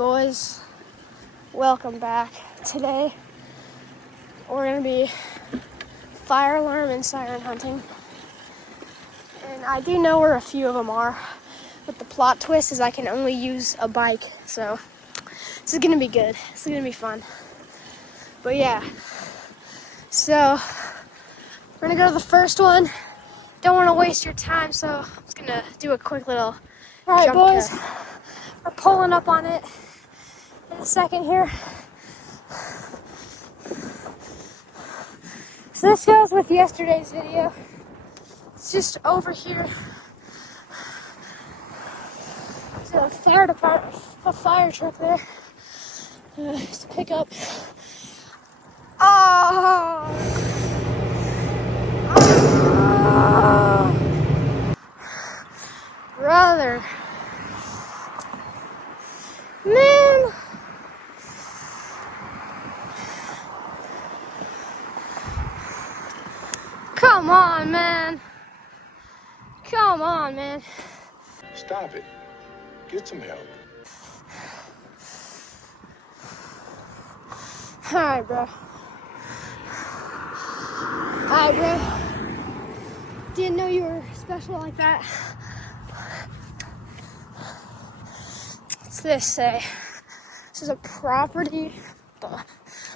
boys, welcome back. Today we're gonna be fire alarm and siren hunting, and I do know where a few of them are, but the plot twist is I can only use a bike, so this is gonna be good. This is gonna be fun. But yeah, so we're gonna go to the first one. Don't want to waste your time, so I'm just gonna do a quick little jump boys cut. We're pulling up on it in a second here. So this goes with yesterday's video. It's just over here. There's a fire department, a fire truck there. Just to pick up. Oh! Brother. Man. Come on, man. Come on, man. Stop it. Get some help. Alright, bro. Alright, bro. Didn't know you were special like that. What's this say? This is a property.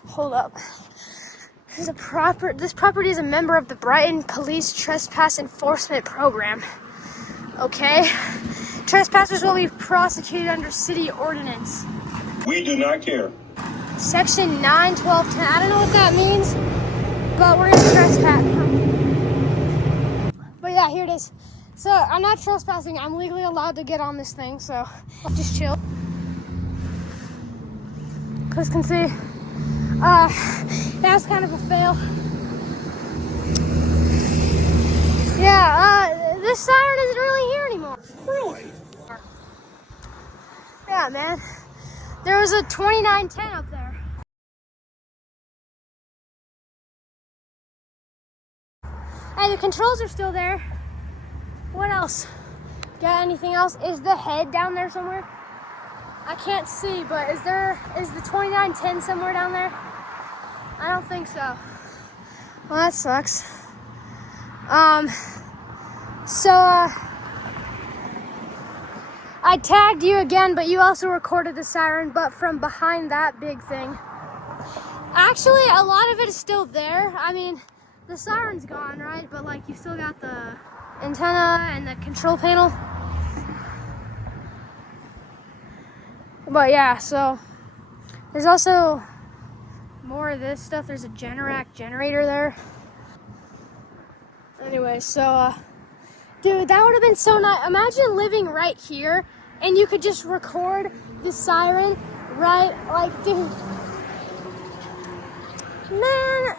Hold up. This property is a member of the Brighton Police Trespass Enforcement Program. Okay? Trespassers will be prosecuted under city ordinance. We do not care. Section 9, 12, 10. I don't know what that means, but we're gonna trespass. But yeah, here it is. So I'm not trespassing. I'm legally allowed to get on this thing, so I'll just chill. Cause can see, that was kind of a fail. Yeah, this siren isn't really here anymore. Really? Yeah, man. There was a 2910 up there. Hey, the controls are still there. What else? Got anything else? Is the head down there somewhere? I can't see, but is the 2910 somewhere down there? I don't think so. Well, that sucks. I tagged you again, but you also recorded the siren, but from behind that big thing. Actually, a lot of it is still there. I mean, the siren's gone, right? But like, you still got the antenna and the control panel. But yeah, so there's also more of this stuff. There's a Generac generator there. Anyway, so dude, that would have been so nice. Imagine living right here and you could just record the siren, right? Like, dude, man.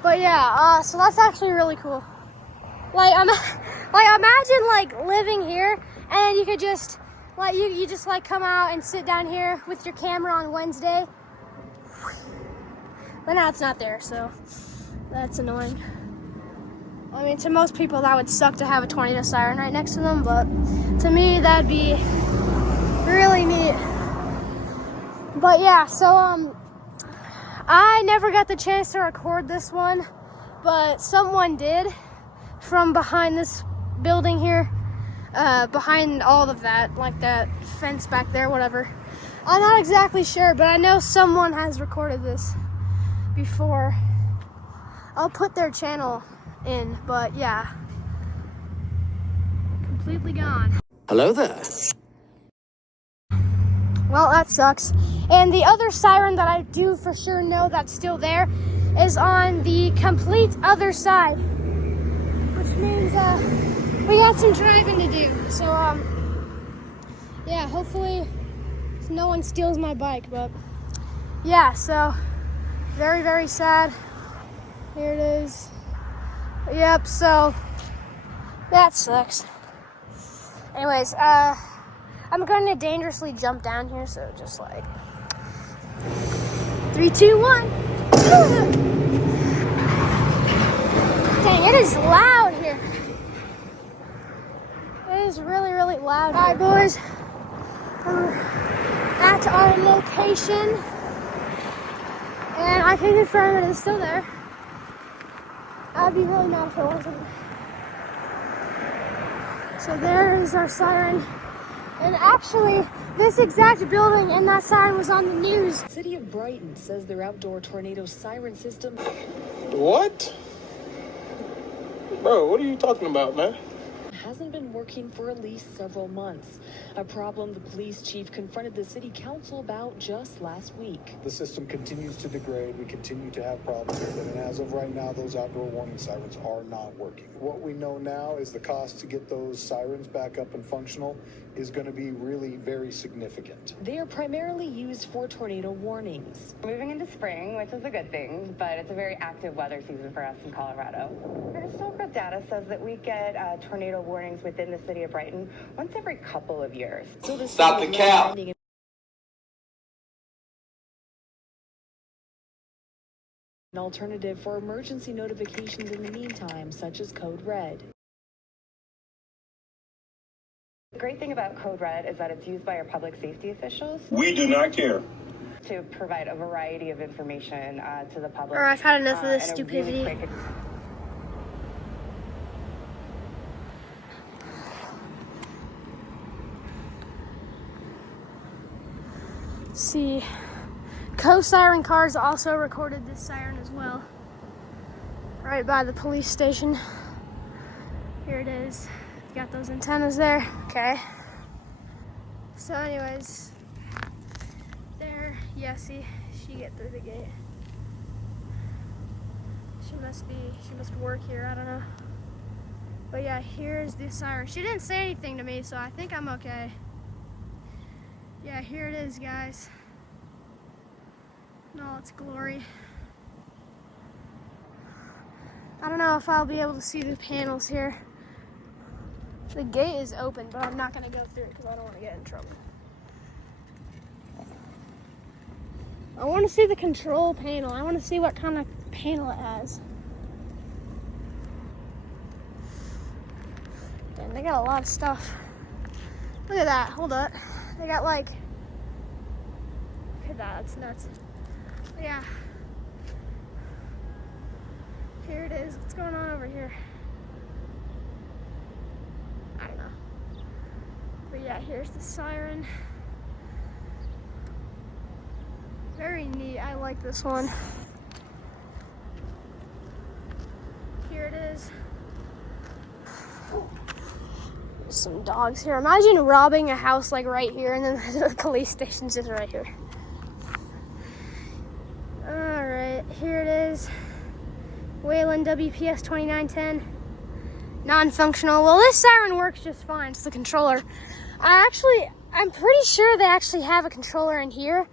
But yeah, so that's actually really cool. Like, imagine like living here and you could just like you just like come out and sit down here with your camera on Wednesday. But now it's not there, so that's annoying. I mean, to most people that would suck to have a tornado siren right next to them, but to me that'd be really neat. But yeah, so I never got the chance to record this one, but someone did from behind this building here, behind all of that, like that fence back there, whatever. I'm not exactly sure, but I know someone has recorded this before. I'll put their channel in, but yeah, completely gone. Hello there. Well, that sucks. And the other siren that I do for sure know that's still there is on the complete other side, which means we got some driving to do. So yeah, hopefully no one steals my bike. But yeah, so very, very sad. Here it is. Yep, so that sucks. Anyways, I'm going to dangerously jump down here, so just like 3, 2, 1. Dang, it is loud here. It is really, really loud. All right, boys. at our location. And I can confirm that it's still there. I'd be really mad if it wasn't. So there is our siren. And actually, this exact building and that siren was on the news. City of Brighton says their outdoor tornado siren system. What? Bro, what are you talking about, man? Hasn't been working for at least several months. A problem the police chief confronted the city council about just last week. The system continues to degrade. We continue to have problems with it. And as of right now, those outdoor warning sirens are not working. What we know now is the cost to get those sirens back up and functional is going to be really very significant. They are primarily used for tornado warnings. Moving into spring, which is a good thing, but it's a very active weather season for us in Colorado. Our historical data says that we get tornado warnings within the city of Brighton once every couple of years. So the Stop the cap. an alternative for emergency notifications in the meantime, such as Code Red. The great thing about Code Red is that it's used by our public safety officials We do not care. to provide a variety of information to the public. Or I've had enough of this in a stupidity. really quick- See, co-siren cars also recorded this siren as well. Right by the police station. Here it is. It's got those antennas there. Okay. So anyways, there, yeah, see, she get through the gate. She must work here, I don't know. But yeah, here's the siren. She didn't say anything to me, so I think I'm okay. Yeah, here it is, guys. In all its glory. I don't know if I'll be able to see the panels here. The gate is open, but I'm not going to go through it because I don't want to get in trouble. I want to see the control panel. I want to see what kind of panel it has. Damn, they got a lot of stuff. Look at that. Hold up. They got like... Look at that. That's nuts. Yeah. Here it is. What's going on over here? I don't know. But yeah, here's the siren. Very neat. I like this one. Here it is. There's some dogs here. Imagine robbing a house like right here and then the police station's just right here. Alright, here it is. Wayland WPS 2910. Non-functional. Well, this siren works just fine. It's the controller. I'm pretty sure they actually have a controller in here,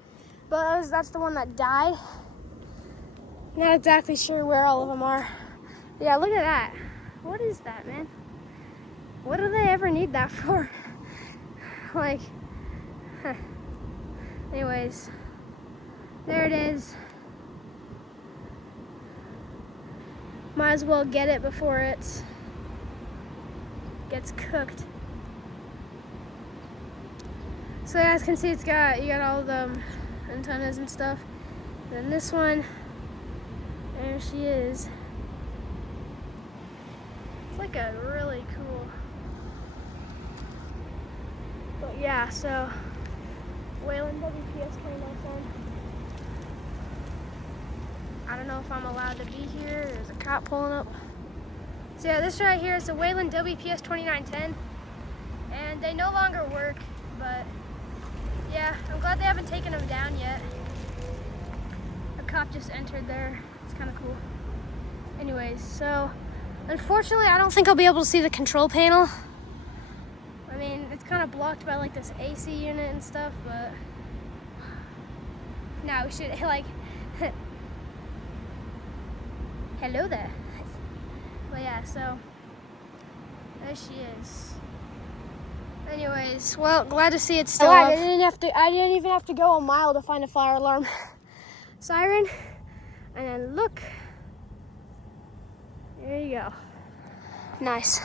but that's the one that died. Not exactly sure where all of them are. Yeah, look at that. What is that, man? What do they ever need that for? Like, huh. Anyways, there it is. Might as well get it before it gets cooked. So you guys can see you got all the antennas and stuff. Then this one, there she is. It's like a really cool. But yeah, so Wayland WPS 2910. I don't know if I'm allowed to be here. There's a cop pulling up. So yeah, this right here is the Wayland WPS 2910. And they no longer work, but yeah, I'm glad they haven't taken them down yet. A cop just entered there. It's kind of cool. Anyways, so unfortunately, I don't think I'll be able to see the control panel. I mean, it's kind of blocked by like this AC unit and stuff, but now we should like, hello there. But yeah, so there she is. Anyways, well, glad to see it's still up. I didn't even have to go a mile to find a fire alarm siren. And then look, there you go. Nice.